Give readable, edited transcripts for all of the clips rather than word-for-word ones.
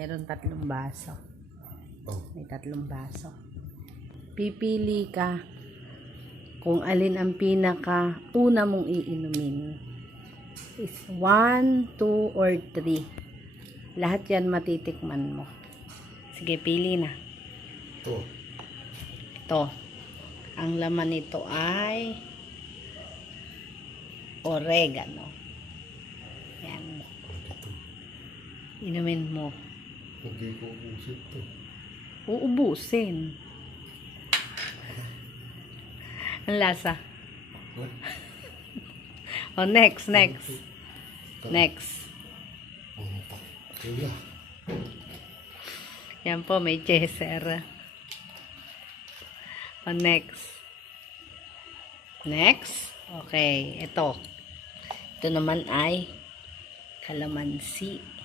Meron 3 baso. Oh. May 3 baso. Pipili ka kung alin ang pinaka una mong iinumin. Is 1, 2, or 3. Lahat yan matitikman mo. Sige, pili na. Ito. Ang laman nito ay oregano. Yan. Inumin mo. Hindi ko ubusin to. Uubusin. Ang lasa. Oh, next. Next. Yan po, may chaser. Oh, next. Okay, ito. Ito naman ay kalamansi.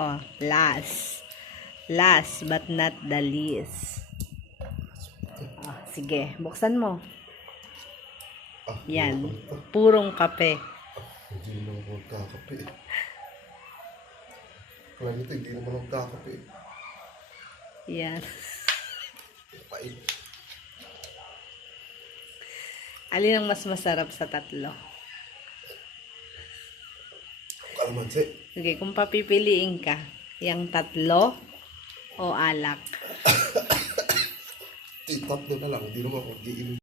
Oh, last but not the least. Oh, sige, buksan mo. Yan, purong kape. Hindi naman ako magkakape. Kaya nito, hindi naman ako magkakape. Yan. Pait. Alin ang mas masarap sa 3? Kalamansi. Okay, kung papipiliin ka, yung 3 o alak? Tatlo na lang, hindi naman ako mag-iinom.